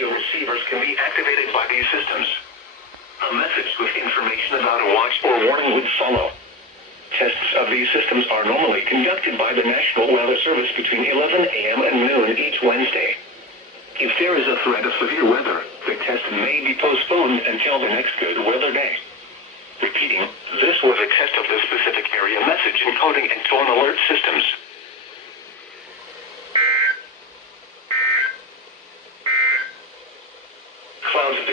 radio receivers can be activated by these systems. A message with information about a watch or warning would follow. Tests of these systems are normally conducted by the National Weather Service between 11 a.m. and noon each Wednesday. If there is a threat of severe weather, the test may be postponed until the next good weather day. Repeating, this was a test of the specific area message encoding and tone alert systems. Cloudsville.